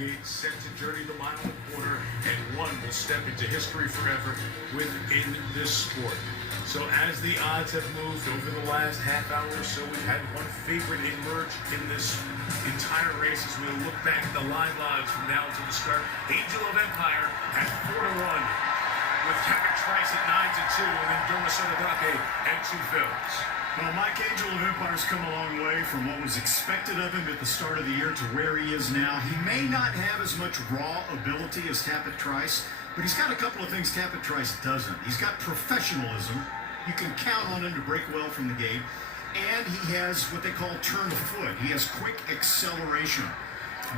gate set to journey the mile and a quarter, and one will step into history forever within this sport. So as the odds have moved over the last half hour or so, we've had one favorite emerge in this entire race as we look back at the live odds from now until the start. Angel of Empire at 4-1, with Cabot Trice at 9-2, and then Derma Sotogake at 2 fills. Well, Mike, Angel of Empire's come a long way from what was expected of him at the start of the year to where he is now. He may not have as much raw ability as Cabot Trice, but he's got a couple of things Cabot Trice doesn't. He's got professionalism. You can count on him to break well from the gate. And he has what they call turn of foot. He has quick acceleration.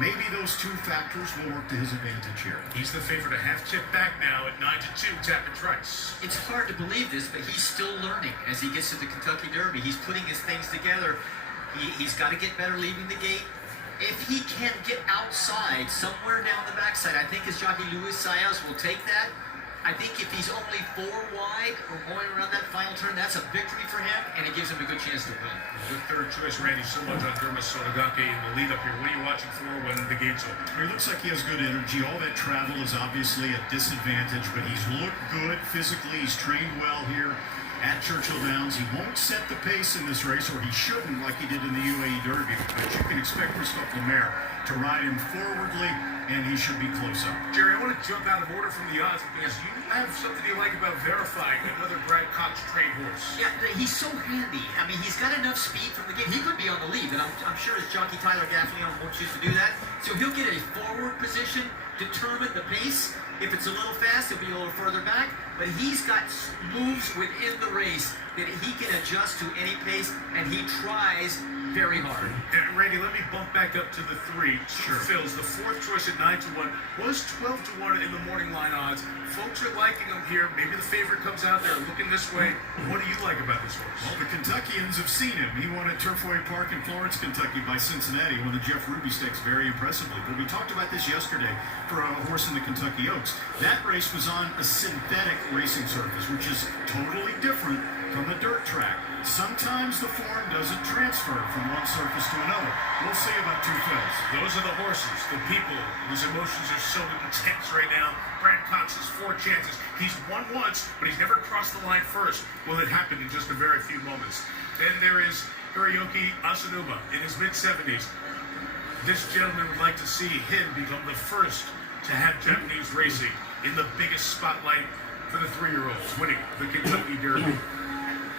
Maybe those two factors will work to his advantage here. He's the favorite, a half tip back now at 9-2, Cabot Trice. It's hard to believe this, but he's still learning as he gets to the Kentucky Derby. He's putting his things together. He's got to get better leaving the gate. If he can get outside, somewhere down the backside, I think his jockey Luis Saez will take that. I think if he's only 4 wide or going around that final turn, that's a victory for him, and it gives him a good chance to win. With third choice, Randy, so much on Derma Sotogake in the lead up here. What are you watching for when the gates open? He looks like he has good energy. All that travel is obviously a disadvantage, but he's looked good physically. He's trained well here at Churchill Downs. He won't set the pace in this race, or he shouldn't like he did in the UAE Derby, but you can expect Christophe Lemaire to ride him forwardly, and he should be close up. Jerry, I want to jump out of order from the odds because you have something you like about Verifying, another Brad Cox trained horse. Yeah, he's so handy. I mean, he's got enough speed from the gate. He could be on the lead, and I'm sure his jockey Tyler Gaffalione won't choose to do that. So he'll get a forward position, determine the pace. If it's a little fast, he'll be a little further back. But he's got moves within the race that he can adjust to any pace, and he tries very hard. And Randy, let me bump back up to the 3. Sure. Phil's the fourth choice at 9-1. Was 12-1 in the morning line odds. Folks are liking him here. Maybe the favorite comes out there looking this way. What do you like about this horse? Well, the Kentuckians have seen him. He won at Turfway Park in Florence, Kentucky by Cincinnati. Won the Jeff Ruby Stakes very impressively. But we talked about this yesterday for a horse in the Kentucky Oaks. That race was on a synthetic racing surface, which is totally different from a dirt track. Sometimes the form doesn't transfer from one surface to another. We'll see about 2 fills. Those are the horses, the people whose emotions are so intense right now. Brad Cox has 4 chances. He's won once, but he's never crossed the line first. Will it happen in just a very few moments? Then there is Hiroyuki Asanuma in his mid-70s. This gentleman would like to see him become the first to have Japanese racing in the biggest spotlight for the 3-year-olds, winning the Kentucky Derby.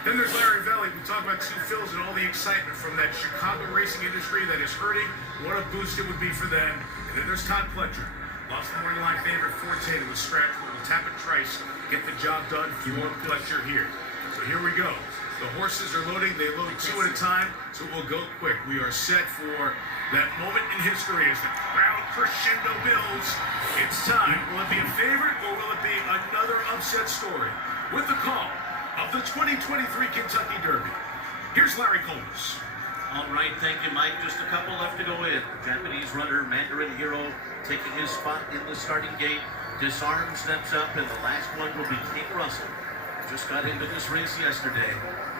Then there's Larry Velli. We talk about 2 fills and all the excitement from that Chicago racing industry that is hurting. What a boost it would be for them. And then there's Todd Pletcher. Lost the morning line favorite Forte to a scratch, but with Cabot Trice get the job done for Pletcher here. So here we go. The horses are loading. They load 2 at a time, so we'll go quick. We are set for that moment in history as the crowd crescendo builds. It's time. Will it be a favorite or will it be another upset story? With the call of the 2023 Kentucky Derby, here's Larry Collins. All right, thank you, Mike. Just a couple left to go in. Japanese runner Mandarin Hero taking his spot in the starting gate. Disarm steps up, and the last one will be King Russell. Just got into this race yesterday.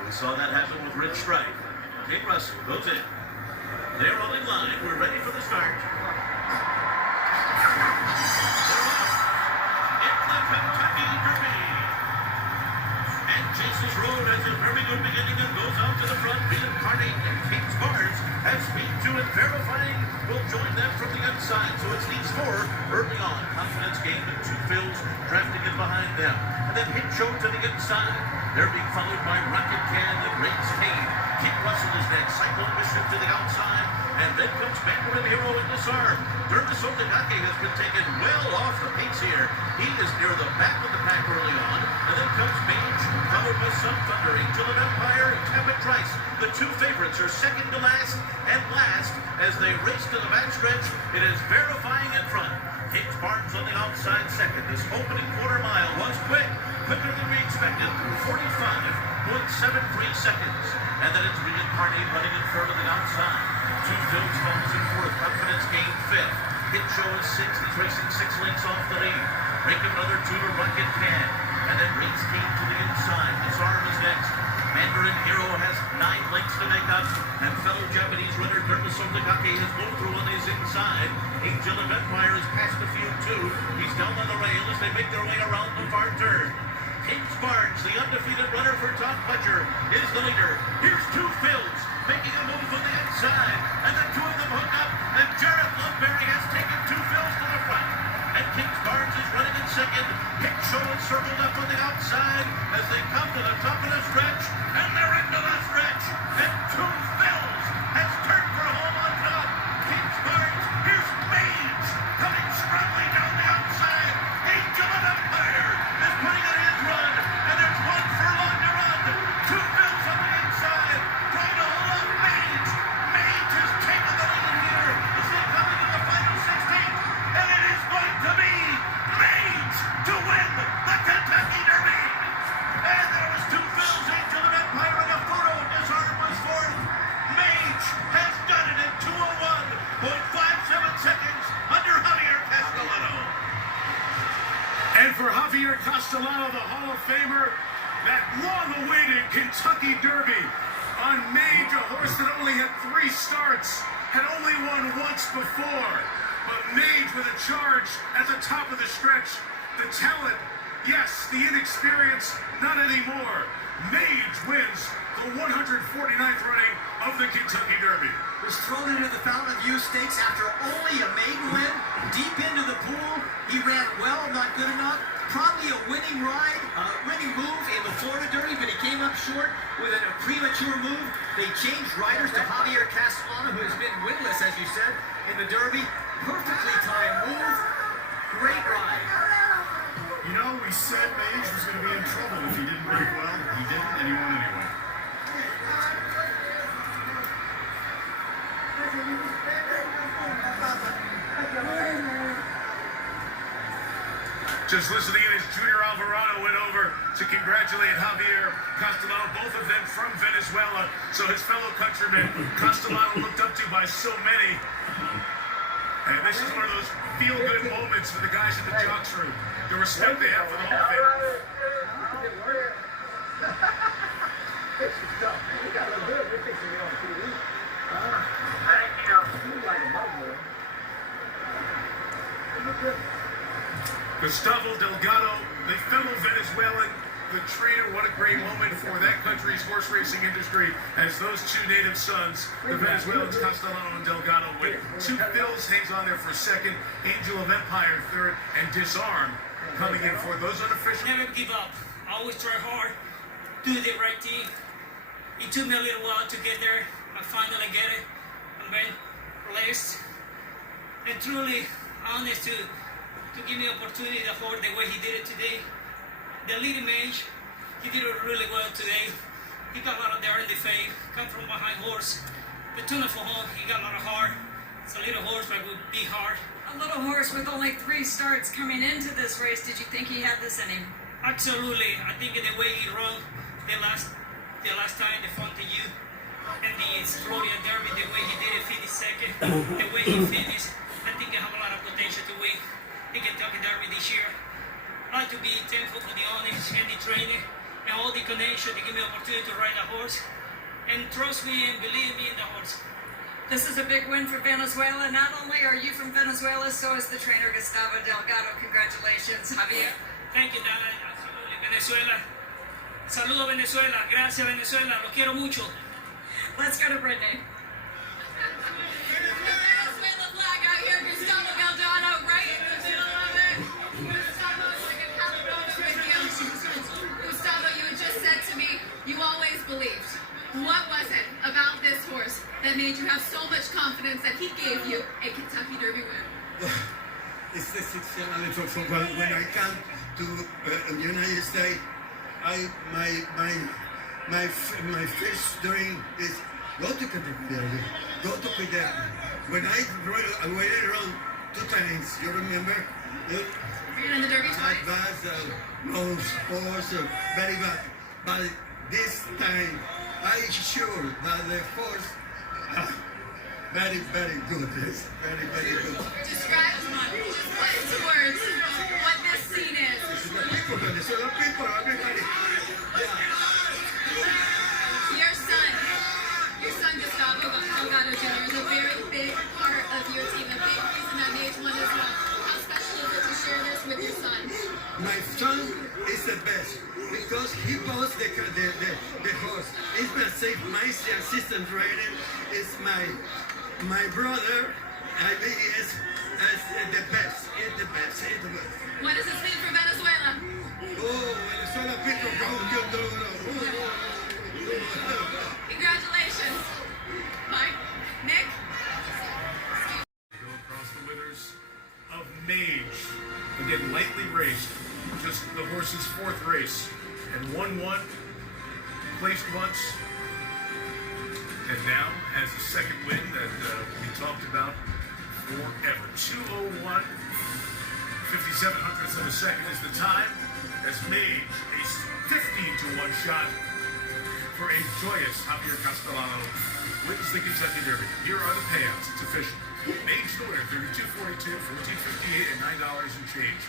We saw that happen with Rich Strike. King Russell goes in. They're all in line. We're ready for the start. They're off in the Kentucky Derby. And Chase's Road has a very good beginning and goes out to the front. Reincarnate and King's Barnes have speed to it. Verifying will join them from the inside. So it's these 4 early on. Confidence gained in 2 fills, drafting in behind them. And then Hit Show to the inside. They're being followed by Rocket Can and Reigns Kane. King Russell is next. Cyclone Mission to the outside. And then comes Mandarin Hero and Disarm. Derma Sotogake has been taken well off the pace here. He is near the back of the pack early on. And then comes Mage, followed by Sun Thunder, Angel of Empire, and Cabot Trice. The 2 favorites are second to last and last as they race to the backstretch. It is Verifying in front. Kings Barnes on the outside second. This opening quarter mile was quick, quicker than we expected, through 45.73 seconds. And then it's Reincarnate running in front of the outside. 2 fills falls in 4th. Confidence gained 5th. Hit Show is 6th. He's racing 6 lengths off the lead. Make another 2 to Rocket Can. And then Reigns Kane to the inside. Disarm is next. Mandarin Hero has 9 lengths to make up, and fellow Japanese runner Curtis Sotogake has moved through on his inside. Angel of Empire has passed a few too. He's down on the rail as they make their way around the far turn. Kings Barnes, the undefeated runner for Tom Pletcher, is the leader. Here's two Phils making a move on the inside, and the two of them hook up, and Jared Loveberry has taken two Phils to the front. And Kings Barnes is running in second. Kick Show is circled up on the outside as they come to the top of the stretch, and they're into the stretch, and two Phils has turned for home on top. Kings Barnes, here's Mage coming scrambling down the outside. Angel of Empire is putting in his run, and there's 1 furlong to run. Two Phils on the inside, trying to hold up Mage. Mage has taken the lead here as they come into the final 16, and it is going to be Mage to win the Kentucky Derby. And there was two Phils, Angel of Empire and a photo. Disarm was fourth. Mage has done it in 2:01.57 seconds under Javier Castellano. And for Javier Castellano, the Hall of Famer, that long-awaited Kentucky Derby on Mage, a horse that only had 3 starts, had only won once before. But Mage with a charge at the top of the stretch. The talent, yes. The inexperience, not anymore. Mage wins the 149th running of the Kentucky Derby. Was thrown into the Fountain of Youth Stakes after only a maiden win, deep into the pool. He ran well, not good enough. Probably a winning ride, winning move in the Florida Derby, but he came up short with a premature move. They changed riders to Javier Castellano, who has been winless, as you said, in the Derby. Perfectly timed move. Great ride. You know, we said Mage was going to be in trouble if he didn't break well. He didn't, and he won anyway. Just listening in as Junior Alvarado went over to congratulate Javier Castellano, both of them from Venezuela. So his fellow countrymen, Castellano looked up to by so many. And this is one of those feel-good moments for the guys in the jocks room. The respect they have for the Hall of Fame. Gustavo Delgado, the fellow Venezuelan, the trainer. What a great moment for that country's horse racing industry as those two native sons, the Venezuelans Castellano and Delgado, win. Two Phils hangs on there for second, Angel of Empire third, and Disarm coming in for those unofficial. Never give up. Always try hard. Do the right thing. It took me a little while to get there. I finally get it. I'm very blessed and truly honest to give me opportunity to hold the way he did it today. The leading Mage, he did it really well today. He got a lot of there in the fade, come from behind horse. The tuna for home, he got a lot of heart. It's a little horse, but it would be hard. A little horse with only 3 starts coming into this race. Did you think he had this in him? Absolutely. I think the way he run the last time, the Fontaine and the Florida Derby, the way he did it, finish second, the way he finished, I think he have a lot of potential to win the Kentucky Derby this year. I'd like to be thankful for the owners and the training and all the connection to give me the opportunity to ride a horse and trust me and believe me in the horse. This is a big win for Venezuela. Not only are you from Venezuela, so is the trainer Gustavo Delgado. Congratulations, Javier. Thank you, Dana. Absolutely. Venezuela. Saludos, Venezuela. Gracias, Venezuela. Los quiero mucho. Let's go to Brittany. Venezuela flag out here, Gustavo Delgado, right in the middle of it. Gustavo, like a California radio. Gustavo, you had just said to me, you always believed. What was it about this horse that made you have so much confidence that he gave you a Kentucky Derby win? It's the exceptional from when I come to the United States. My first dream is go to Kentucky Derby, go to Kentucky. When I went around 2 times, you remember? Ran in the Derby twice? Most horse, very bad. But this time, I'm sure that the horse, very, very good. Yes, very, very good. Describe just put into words what this scene is. People, Venezuelan people, everybody. Yeah. My son is the best because he bought the horse. It's my assistant trainer. It's my brother. I mean, it's the best. It's the best. It's the best. What does this mean for Venezuela? Oh, Venezuela people go. Congratulations. Mike, Nick. Go across the withers of Mage. Again, lightly raced. Just the horse's fourth race. And won one. Placed once. And now has a second win that we talked about forever. 2:01. 57 hundredths of a second is the time. As Mage, a 15-1 shot for a joyous Javier Castellano wins the Kentucky Derby. Here are the payouts. It's official. Mage the winner, $32.42, $14.58, and $9 and change.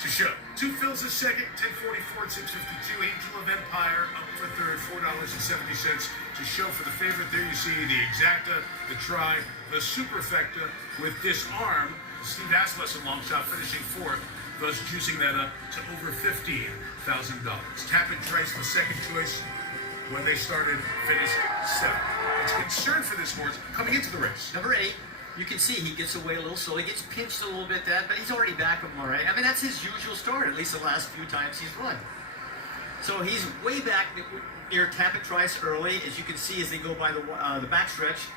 To show. Two fills a second, $10.44 and $6.52. Angel of Empire up for third, $4.70. To show for the favorite, there you see the Exacta, the Tri, the Superfecta with Disarm. Steve Asmussen long shot finishing fourth, thus juicing that up to over $15,000. Tapit Trice, the second choice, when they started, finished seventh. It's concern for this horse coming into the race. Number 8, you can see he gets away a little slow. He gets pinched a little bit, but he's already back him all right. I mean, that's his usual start, at least the last few times he's run. So he's way back near Tapit Trice early, as you can see as they go by the backstretch.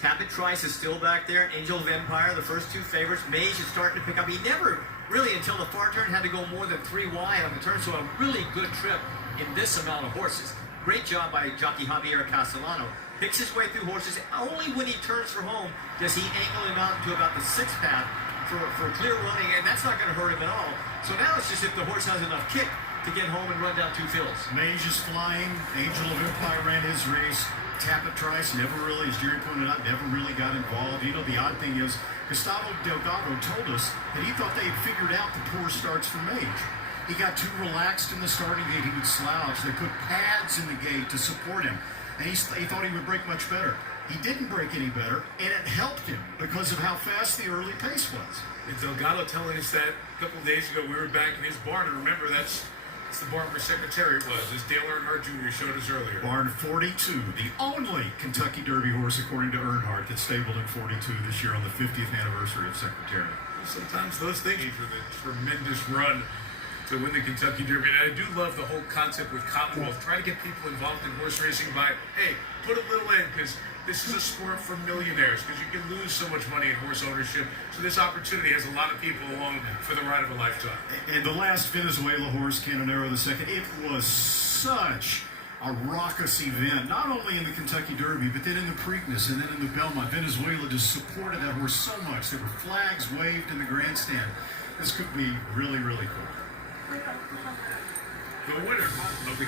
Tapit Trice is still back there. Angel of Empire, the first two favorites. Mage is starting to pick up. He never really, until the far turn, had to go more than 3 wide on the turn, so a really good trip in this amount of horses. Great job by jockey Javier Castellano. Picks his way through horses. Only when he turns for home does he angle him out into about the 6th path for clear running, and that's not going to hurt him at all. So now it's just if the horse has enough kick to get home and run down 2 fills. Mage is flying. Angel of Empire ran his race. Tapit Trice never really, as Jerry pointed out, never really got involved. You know, the odd thing is, Gustavo Delgado told us that he thought they had figured out the poor starts for Mage. He got too relaxed in the starting gate. He would slouch. They put pads in the gate to support him. And he thought he would break much better. He didn't break any better, and it helped him because of how fast the early pace was. And Delgado telling us that a couple of days ago, we were back in his barn, and remember, that's the barn where Secretariat was, as Dale Earnhardt Jr. showed us earlier. Barn 42, the only Kentucky Derby horse, according to Earnhardt, that's stabled in 42 this year on the 50th anniversary of Secretariat. Sometimes those things for the tremendous run to win the Kentucky Derby. And I do love the whole concept with Commonwealth. Try to get people involved in horse racing by, hey, put a little in, because this is a sport for millionaires, because you can lose so much money in horse ownership. So this opportunity has a lot of people along for the ride of a lifetime. And the last Venezuela horse, Canonero II, it was such a raucous event, not only in the Kentucky Derby, but then in the Preakness and then in the Belmont. Venezuela just supported that horse so much. There were flags waved in the grandstand. This could be really, really cool. The winner of the